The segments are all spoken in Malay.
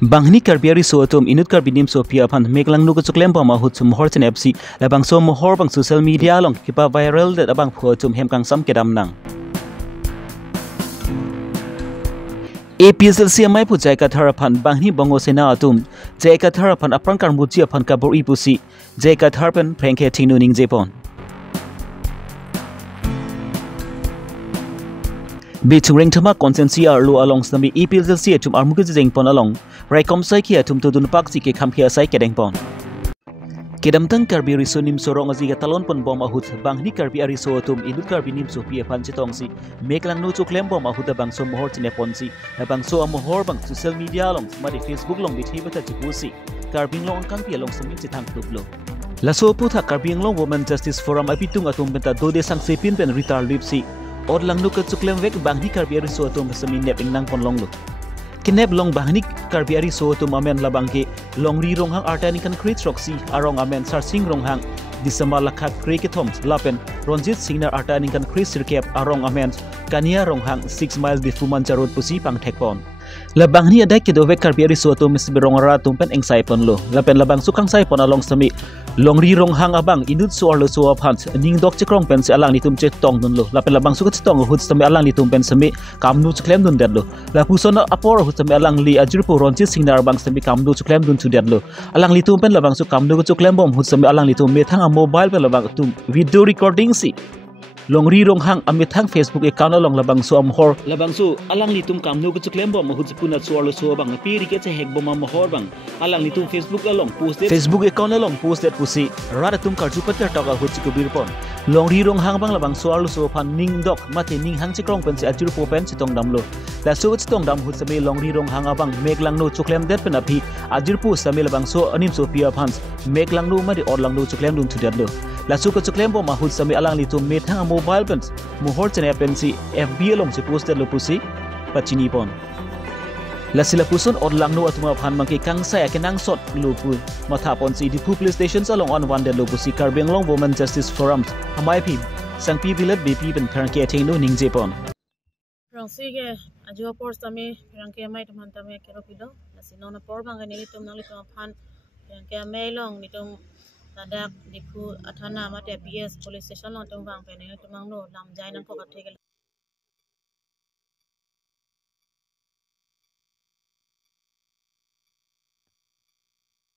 Bangni Karbi so atum inut Karbi nimsopi aphan meklangso kaselam ba mahut mohor chen FC labang so mohor bang social media long kipa viral dat abang photum hemkang sam kedamnang APSLC amai pu jai ka tharapan bangni bango sena atum jai ka tharapan apran karmuji aphan kabur ipusi jai ka tharapan prank thinu ning jepon Bitung ring thama konsensi arlo along sami APSLC atum armuke jeng pon along Raikom sai kia tum tudun pak si ke kham kia sai kedeng pon. Kedam tang Karbi riso nim sorong azi talon pon bom ahut bang ni Karbi ariso tum inut Karbi nim so pia pan chitong si meklang no chuklem bom ahut bang so mohor chine pon si bang so mohor bang social media long mari Facebook long bithi bata chipusi Karbi long kang pia long samin chithang tuplo. Laso pu tha Karbi long Women Justice Forum apitung atum benta dode sang sepin pen ritar lipsi od lang no ka chuklem vek bang ni Karbi ariso tum samin nep nang pon long lo. Kinep long bahnik Karbi ari so tum amen labangke long ri rong hang artani kan create roxy arong amen sarsing rong hang disama lakhat kreke thoms lapen ronjit singnar artani kan create sirkep arong amen kania rong hang 6 miles di fuman jarod pusi pang thekpon labang ni adai ke dovek Karbi ari so tum misberong ra tum pen engsai pon lo lapen labang sukang sai pon along sami long ri rong hang abang inut so lo so phant ning dok chekrong pen se alang ni tum che tong dun lo lapen labang sukat tong hut sami alang ni tum pen sami kamnu chklem dun det lo la pusona apor hut sami alang li ajurpo ronjit singnar bang sami kamnu chklem dun tu det lo alang li tum pen labang su kamnu chklem bom hut sami alang li tum me thang mobile pen labang tum video recording si long ri rong hang amithang Facebook account along labang so amhor labang su alang li tum kamnu chuklem bom hut puna so so bang pi ri ke che hek bom amhor bang alang li tum Facebook along post Facebook account along post that pusi rada tum karju patter taka hut ku birpon long ri rong hang bang labang so phan ning dok mate ning hang chikrong pen se ajur po pen chitong damlo la so chitong dam hut same long ri rong hang abang meklang no chuklem det pen aphi ajur pu same labang so anim so pia phans meklang no ma di orlang no chuklem dun thudet lo la so ko chuklem bom hut same alang li tum me thang mobile pens mohor chene pensi FB along se posted lo pusi pachini pon la sila puson orlang no atuma phan mangke kangsai akenang sot lupu matha pon si dipu police stations along on one de lo pusi Karbi long Women Justice Forum amai pi sangpi bilat BP pen karke theno ningje pon rangsi ge ajo por tame rangke mai teman tame kero pido asino na por bang ni tum nang litum phan rangke mai long nitum tadak dipu athana mate PS police station long tum bang pen tumang no lam jai nang ko kathegel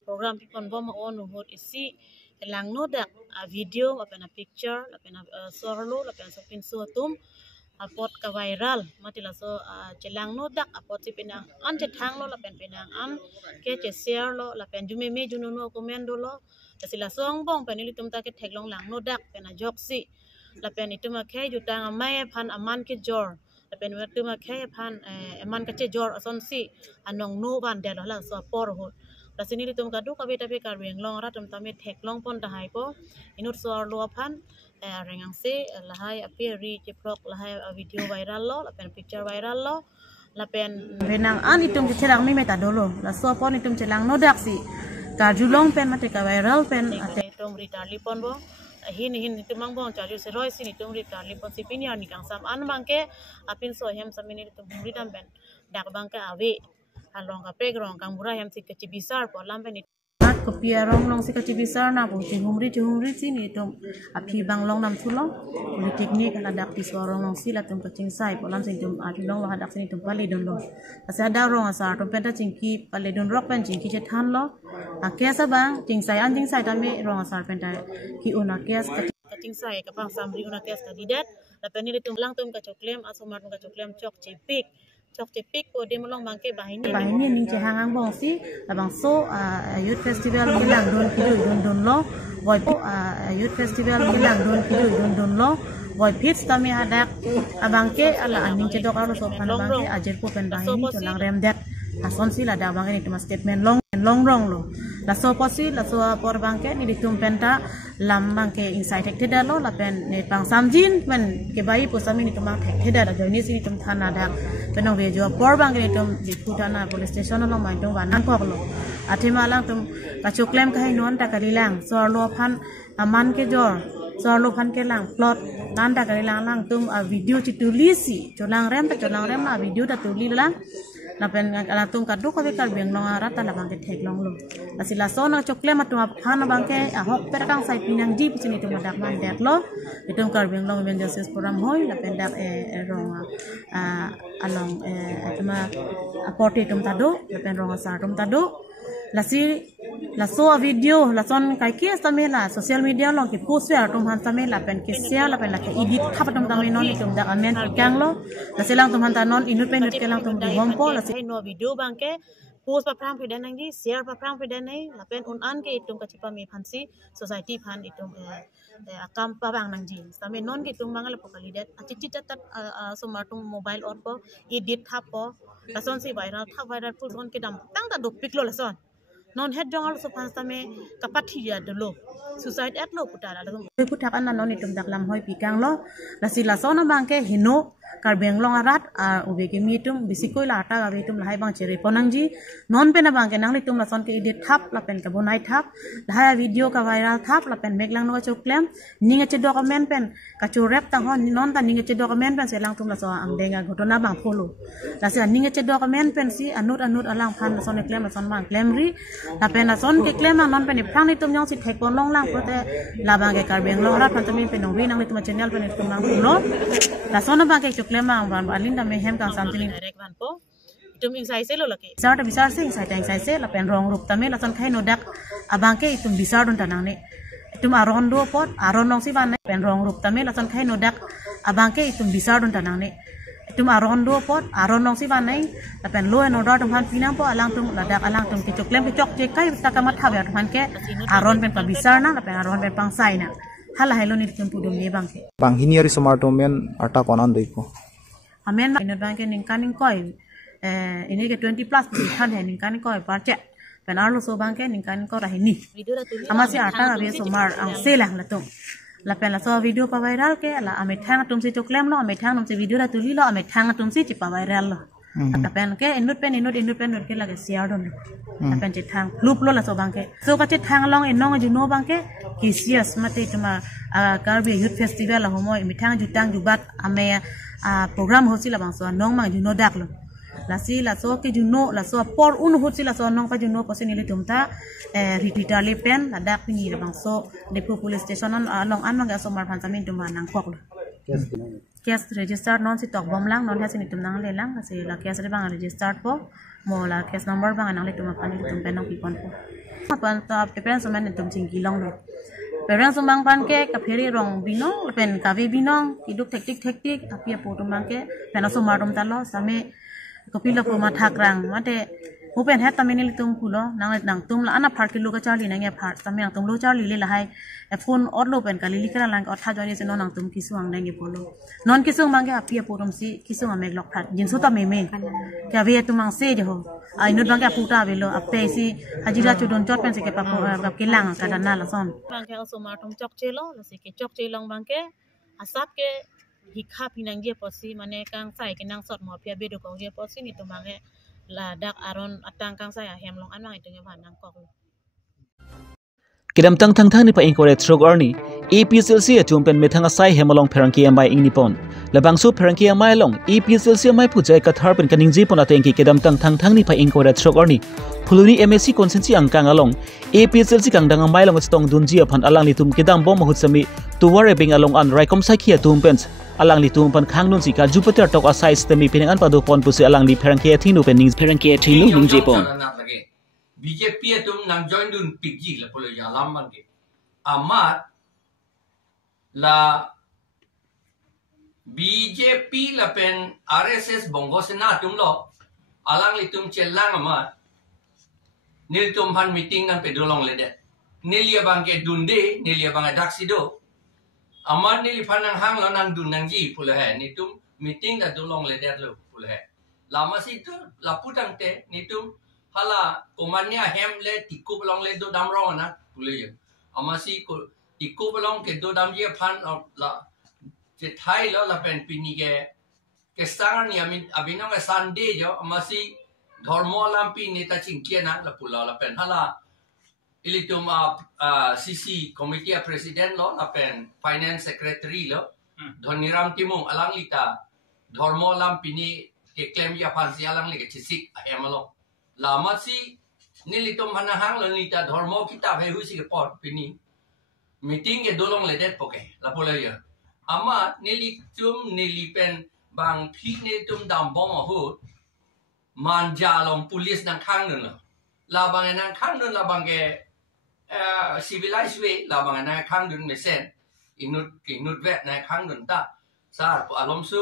program pipon bom on hot isi lang no dak a video apena picture apena sorlo apena sopin suatum apot ka viral matila so chelang no dak apot sipinang an che thang lo lapen pinang am ke che share lo lapen jume me juno no comment do lo sila song bong panili tum ta ke theklong lang no dak pena joksi lapen ituma khe jutang mai phan aman ke jor lapen watuma khe phan aman ka che jor ason si anong no ban de lo la so por ho rasini litum kadu kabita pe Karbi long ra tum tame theklong pon ta hai po inut so lo phan rengang se lahai aperi chiprok lahai video viral lo lapen picture viral lo lapen renang an itum ke cerang mi meta dolo la so pon itum celang no dak si karjulong pen mate ka viral pen ate tum ritar lipon bo hin itum mang bong chalu se roi sin itum ritar lipon sipini ani kang sam an bangke apin so hem samini itum ridam pen dak bangke awe along ka playground kang murah hem sik ke bisar po lampen at ko piarong long sik ke bisar na po humri sini tum api bang long nam thulong politik ni kana dak di sorong long sila tum kaching sai po lam sing tum long lo hadak sini tum pale don lo asa da rong asa tum penta chingki pale don rock pen chingki che than lo akesa bang ching sai tame rong asa penta ki una kes kaching sai ka pang samri una kes ka didat lapen ni tum lang tum ka choklem asomar tum ka choklem chok chepik ko demolong bangke bahini ning che hangang bong si abang so youth festival kilang don kidu don lo boy youth festival kilang don kidu don lo boy pits tami hadak abangke ala aning che dok aro so pan bangke ajer ko pen bahini to lang rem det ason si la da bangke ni tuma statement long rong lo la so posi la so por bangke ni ditum penta lam bangke inside tek teda lo la pen ne pang samjin men ke bai po sami ni tuma tek teda da joini si tum thana dak penong vedio por bangke ni tum di putana police station lo mai tum wanan kok lo athima lang tum ka choklem kai non ta kalilang so lo phan aman ke jor soal lo pan ke lang plot nanda kali lang tum video ditulisi jolang rem la video dah tulis lang lapen ala tum kadu ko bekal beng nong arata la bangke tek long lo asila sona chokle matung aphan bangke hok perakang sai pinang ji pisini tum dak man det lo itum kar beng long ben justice program hoy lapen dak rong along tuma aporte tum tado lapen rong asar tum tado laso video lason kai ki samela social media long ki post ya tum han samela pen ki share la pen la edit thap tum tamen non tum da amen kang lo la selang tum han ta non inut pen ke lang tum di hompo la se no video bangke post pa prang piden nang gi share pa prang piden nei la pen un an ke tum ka chipa me phansi society phan itum akam pa bang nang ji same non ki tum mangal pokali det achichi tat sumatum mobile or po edit thap po lason si viral thap viral full zone ke dam tang ta dok piklo lason non head jongal so pansta me kapathia de lo suicide at lo putara lo putakan na non itum daklam hoy pikang lo la sila sona bangke hino kar benglong arat ube ke mitum bisikoi la ata gabe tum lahai bang chere ponangji non pe na bangke nang litum la son ke edit thap la pen ka bonai thap la video ka viral thap la pen meklang no choklem ninga che document pen ka chu rap tang hon non ta ninga che document pen selang tum la so ang denga gotona bang follow la se ninga che document pen si anut alang phan la son klem la son bang klemri la pen la son ke klem non pen phang ni tum nyong si thek pon long lang prote la bangke kar benglong rat pan tamin pen nong ri nang litum channel pen tum nang lo la son bangke lemang wan alinda me hem kang samtiling direct wan po itum insai se lo lake bisar se insai se la pen rong rup tame la son khai no dak abangke itum bisar don tanang ne itum aron do pot aron nong si wan ne pen rong rup tame la son khai no dak abangke itum bisar don tanang ne itum aron do pot aron nong si wan ne la pen lo no do tum han pinang po alang tum la dak alang tum ki choklem ki chok je kai ta kamat thabe tum ke aron pen pa bisar na la pen aron pen pang sai na hala hello ni tum pudum ne bangke bang hiniari somarto men ata konan deiko amen inut bangke ningkaning koi ini ke 20 plus kan he ningkaning koi parche penarlo so bangke ningkaning ko rahini amasi ata gabe somar ang selang latung la pen la so video pa viral ke la ame thang tum si choklem lo ame thang tum si video la tuli lo ame thang tum si chi pa viral lo la pen ke inut pen ke la ke share don la pen chi thang loop lo la so bangke so ka chi thang long enong ju no bangke kisias mate tuma Karbi youth festival la homo ime thang ju tang ju bat ame program hosi la bang so nong mang juno dak lo la si la so ke juno la so por un hosi la so nong pa juno posin ile tumta retita le pen la dak ni la bang so de police station on long an mang ga so mar phan samin tum nang kok lo case register non si tok bom lang non ha sin tum nang le lang si la case re bang register po mo la case number bang nang le tum pan tum pen nong pi pon po pan ta pen so men tum ching ki long lo perang sumbang pan ke kaperi rong binong pen kavi binong iduk tektik apia potom bangke pena sumarum talo same kopila po mathakrang mate open het tamini tum pulo nang tum la ana phar kilo ka charli nang ya phar same nang tum lo charli le lahai phone odlo pen kali likra lang otha jani se nang tum kisuang nang ge polo non kisung bangke apia potom si kisung ame lok phat jinsu ta me ka ve tumang se je ho ai nut bangke puta velo ape si hajira chudon chot pen se ke pa ke lang ka dana la son bangke so mar tum chok chelo la se ke chok chelong bangke asap ke hikha pinang ge posi mane kang sai ke nang sot mo pia bedo ko ge posi ni tumang la dak aron atang kang saya hem long anang itu nge nang kok kidam tang ni pa incorrect trog arni EPSLC atum pen methanga sai hemalong pherangki ambai ingnipon labangsu pherangki amai long EPSLC amai pujai ka thar pen kaningji pon atengki kidam tang ni pa incorrect trog arni phuluni MSc consensi angkang along EPSLC kangdang amai long stong dunji aphan alang litum kidam bom hutsami tuware bing along an raikom sakhia tum pens alang litum pan khangnun si ka Jupiter tok asai stemi pinangan padu pon pusi alang li pherangki athinu pen ning pherangki athinu ningje pon BJP itu nang join dun pigi la polo ya lamban ke amat la BJP la pen RSS bongo sena tum lo alang li tum chelang amat nil tum han meeting kan pedolong lede nilia bangke dunde nilia bang daksido amat nili fanang hang lo nang dun nang ji polo he ni tum meeting da dolong lede lo polo he lama situ laputang te ni tum hala komanya hem le tiku belong le do dam rong na pule ye amasi ko tiku belong ke do dam je phan la je thai lo la pen pini ke sangan ni amin abinong ke sunday jo amasi dharmo lampi neta chingkia na la pula la pen hala ilitum CC Committee President lo apen Finance Secretary lo Dhoniram Timung alang lita Dhormo lam pini ke claim ya pansi alang li ke chisik ayamalo lama si nilitum hanahang lo lita Dhormo kita he husi ke pot pini meeting ke dolong ledet poke la pola ya ama nilitum nilipen bang phi nilitum dam bom ahut manja long police nang khang nun la bang nang khang nun la bang ke civilized way la bang nang khang nun mesen inut vet nang khang nun ta sa alom su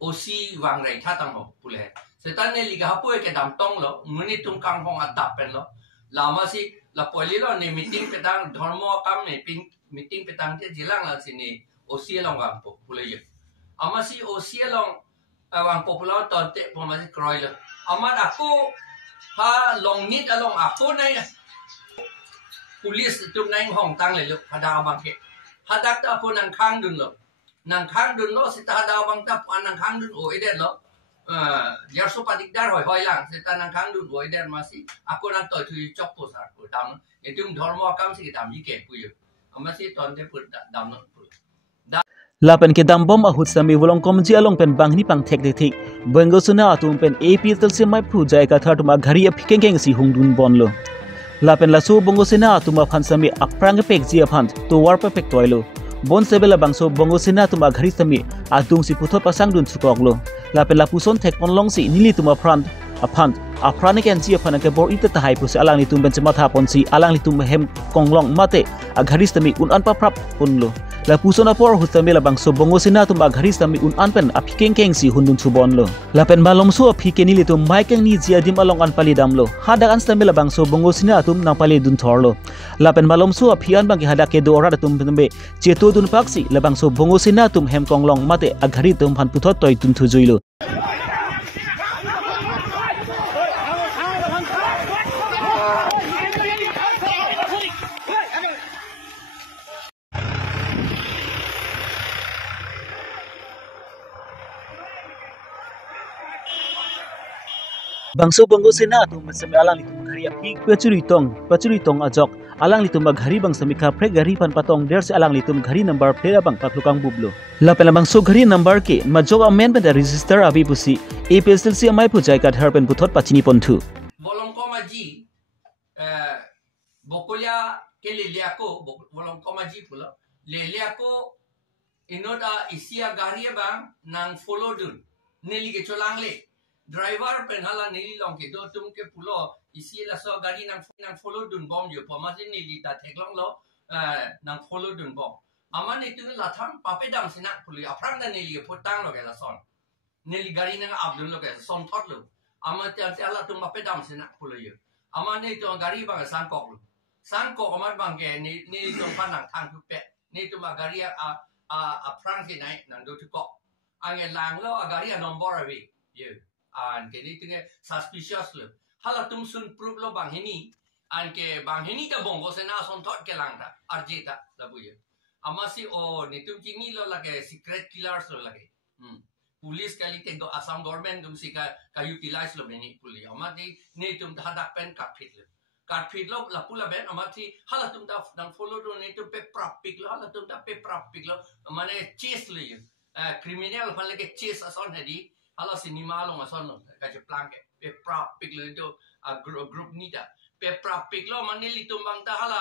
osi wang rai tha tang ho pule setan ne liga hapu ke dam tong lo muni tum kang hong atap pen lo lama si la poli lo ne meeting petang dharma kam ne meeting petang je jilang la sini osi long wang po pule ye ama si osi long wang popular ton te po ma si kroi lo ama aku ha long nit along aku nai police tum nai hong tang le lo hada bang ke hadak ta po nang khang dun lo nang khang dun lo sita hada bang ta po nang khang dun o eden lo jar so padik dar hoi lang sita nang khang dun o eden ma si aku nang toy thui chok po sa ko dam etum dharma kam si dam ji ke pu yo ama si ton te pu dam no Lapen ke dam bom ahut sami volong komji along pen bangni pang thek thek bengo suna atum pen AP tel se mai phu jai ka thar tuma ghari a phikeng keng si hungdun bonlo lapen la so bongo sina atuma phan sami aprang pek ji aphan to war perfect toilo bon sebela bangso bongo sina tuma ghari sami atung si puthot pasang dun sukoklo lapen la puson thek pon long si nili tuma front aphan aprani ken ji aphan ke bor ita tahai pus alang ni tum ben chama tha pon si alang ni tum hem konglong mate a ghari sami un an pa prap punlo la pusona por hutami la bangso bongo sina tum aghari sami un anpen aphikeng keng si hundun chubon lo lapen balom so aphikeni li tum maikeng ni jiadim along an pali dam lo hada an stami la bangso bongo sina tum nang pali dun thor lo lapen balom so aphian bang hada ke do ora tum be cheto dun paksi la bangso bongo sina tum hem konglong mate aghari tum phan puthot toy tun thu joilo bangso bongo sina tu masami alang litum ghari apik pachuri tong ajok alang litum ghari bang sami ka prek ghari pan patong der se alang litum ghari number plate bang paklukang bublo la pela bangso ghari number ke majok amen ben register abi pusi APSL si amai pujai ka thar pen puthot pachini ponthu bolong komaji bokolia ke leliako bolong komaji pulo leliako inoda isia ghari bang nang follow dun neli ke cholang le driver penhala nili long ke do tum ke pulo isi la so gari nang follow dun bom yo pamasi nili ta theklong lo nang follow dun bom ama ne tu la tham pape dam sina puli aprang na nili potang lo ke la son nili gari nang abdun lo ke son thot lo ama te ala tum pape dam sina pulo yo ama ne to gari bang sangkok lo sangkok amat bang ke ni to panang thang tu pe ni tu ma gari aprang ke nai nang do tu ko ange lang lo gari number awi yo an ke ni tinge suspicious lo hala tum sun proof lo bang hini an ke bang hini ka bongo se na son thot ke lang da arjeta la buye amasi o ni tum kingi lo la ke secret killers lo la ke police kali te do asam government tum sika ka utilize lo beni puli amati ni tum hadak pen kat fit lo la pula ben amati hala tum da nang follow do ni tum pe prap pik lo hala tum da pe prap pik lo mane chase lo criminal phan le ke chase ason hedi hala cinema lo mason ka je plan ke pe prap pik lo do group ni da pe prap pik lo mane li tum bang ta hala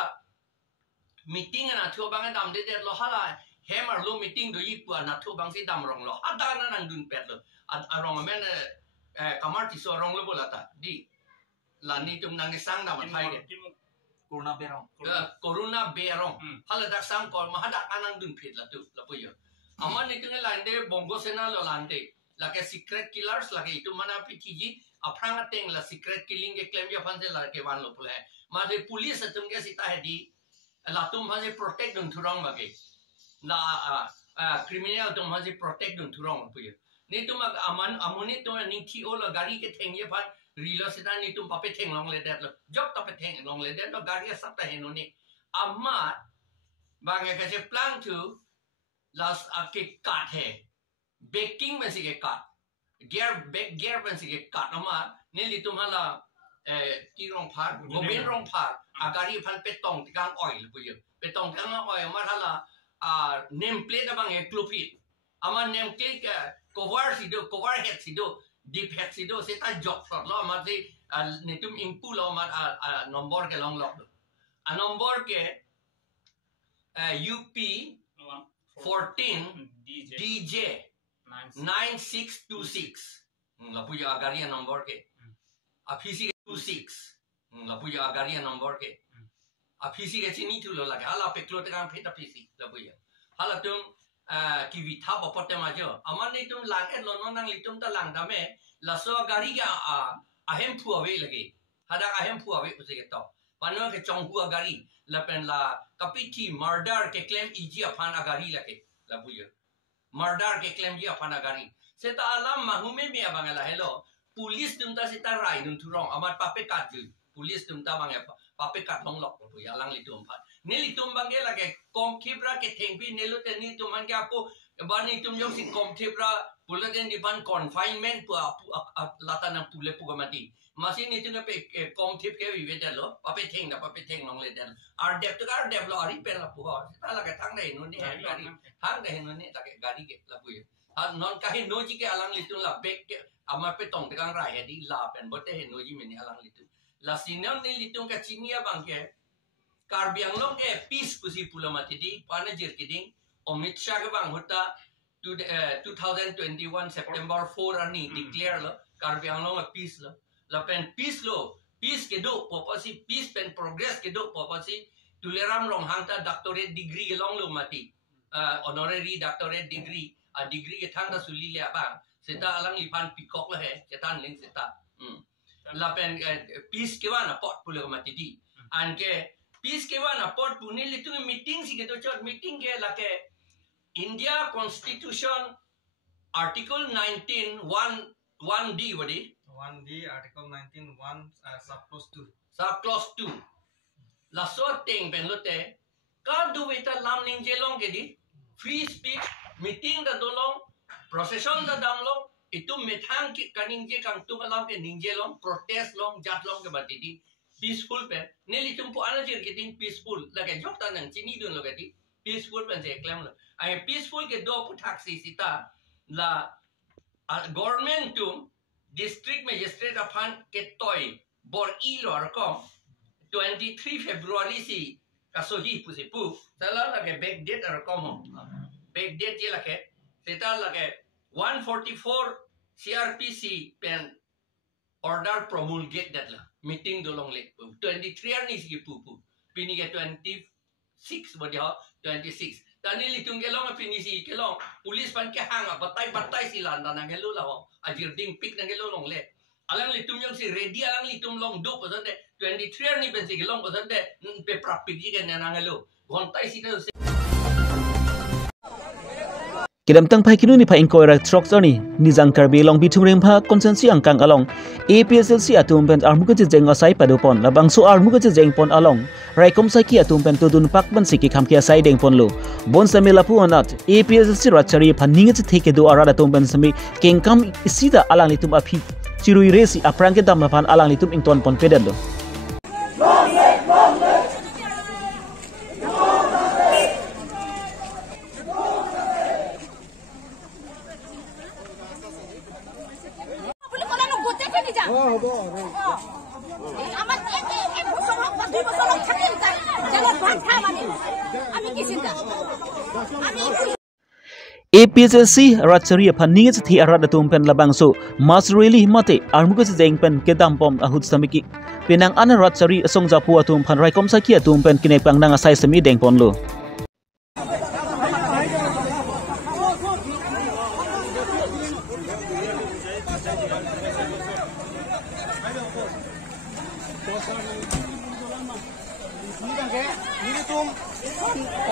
meeting na thu bang dam de lo hala hammer lo meeting do yi pu na thu bang si dam rong lo ada na nang dun pet lo arong men kamar ti so rong lo bolata di la ni tum nang sang da man thai de corona berong hala dak sang ko ma hada anang dun pet la tu la pu yo ama ni tung la de bongo sena lo lande la ke secret killers la ke itu mana PTG aprang ateng la secret killing ke claim ya fanse la ke wan lo pula ma de police tum ke sita he di la tum ha protect dun thurong ma ke la criminal tum ha protect dun thurong pu ye ni tum amuni tum ni thi o la gari ke theng ye phan rilo sita ni tum pape theng long le det lo jok ta pe theng long le det lo gari sap ta he no ni amma bang ke se plan to las ke kat he baking में से के काट gear back gear में से के काट अमा ने ली तुम्हाला ที่รองพัดโมเมนต์รองพัดอากาศพันเป็ดตองที่กลางอ่อยเลยปุยเป็ดตองที่กลางอ่อยมาทันละเนมเพลทบางอย่างกลุ่มผิดอามันเนมเพลทcover sido cover head sido deep head sido seta job slot lo amati netum input lo amat nombor ke long lock a nombor ke UP 14 DJ 9626 la puja agaria nombor ke apisi 26 la puja agaria nombor ke apisi ke chini tu lo la hala peklo te kan pheta apisi la puja hala tum ki vitha popote majo aman ni tum lang et lo no nang litum ta lang dame la so gari ga ahem phu ave lage hada ahem phu ave use ke to pano ke chong hu gari la pen la kapiti murder ke claim iji aphan agari lage la puja murder ke claim ji aphan agari seta alam mahume me abangala hello police tum ta seta rai num thurong amat pape kat ju police tum ta bang pape kat long lok puja lang litum phat neli tum bange lage kom khibra ke thengpi nelu te ni tum angya ko bani tum yong si kom khibra bulletin di ban confinement pu lata na pule pu gamati masin ni tune pe kom khib ke wi vetel lo pape theng nong le den ar dep to ar dep lo ari pe la pu ha ta lage thang dai no ni gari hang dai no ni lage gari ke la pu ha non ka he no ji ke alang litum la bek ke amar pe tong te kang rai he di la pen bote he no ji me ni alang litum la sinon ni litum ka chinia bangke Karbi ang long ke peace pusi pulamati di pana jirkiding Amit Shah ke bang hota 2021 September 4 ani declare lo Karbi ang long peace lo la pen peace lo peace ke do popasi peace pen progress ke do popasi tuleram long hangta doctorate degree ke long lo mati honorary doctorate degree a degree ke thang da suli le bang seta alang lipan pikok lo he ketan ling seta la pen peace ke wana pot pulamati di an ke peace ke wana pot pune litu meeting si ke to chot meeting ke la ke India Constitution Article 19 1D wadi 1D Article 19 1 subclause 2 la so ting ben lote ka du weta lam ning jelong ke di free speech meeting da dolong procession da damlong itu methang ki kaning je kang tu alam ke ning jelong protest long jat long ke bati di peaceful pen neli tumpu anajir getting peaceful lage jokta nang chini dun lo gati peaceful pen se claim lo ai peaceful ke do puthak si sita la government tum district magistrate aphan ke toy bor I lor kom 23 February si kasohi puse pu sala lage back date ar kom back date je lage sita lage 144 CRPC pen order promulgate that la meeting dolong le 23 ni si pu pini ke 26 bodi ha 26 tani litung ke long pini si ke long police pan ke hang batai sila na ngelu la ajir ding pik na ngelu long le alang litung yang si ready alang litung long do ko sante 23 ni ben si ke long ko sante pe prapik ji ke na ngelu gontai si ke Kidam tang pai kinu ni pai inquiry structure ni nizang Karbi long bitung rempha konsensi angkang along APSLC atum pen armuka jeng asai padopon labang so armuka jeng pon along raikom sai ki atum pen tudun pak ban siki kham kia sai deng pon lo bon samela pu anat APSLC rachari phaning che theke do arada tum pen sami kengkam isida alang litum api chirui resi aprang ke dam pan alang litum ington pon pedal lo APSLC rachari phaning che thi arada tum pen labang so mas really mate armuka jeng pen kedam pom ahut samiki penang ana rachari asong japu atum phan raikom saki atum pen kine pang nang asai sami deng pon lo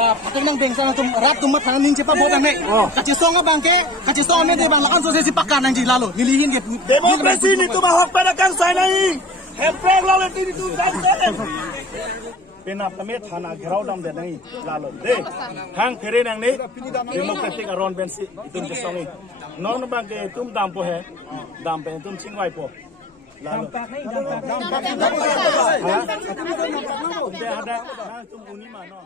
Patunang bengsa tum rat tum matang ning cepa bodan nek. Kacisong bangke, kacisong me de bang lakan sosiasi pakan nang ji lalu. Nilihin ke demokrasi ni tu hak pada kang sai nai. Hempreng lalu ni tu dan. Penap kami thana gerau dam de nai lalu. De hang fere nang ni demokratik aron bensi itum kesongi. Non bangke tum dam po hai. Dam pe tum chingwai po. lalu. Ada, nah, tum unima no.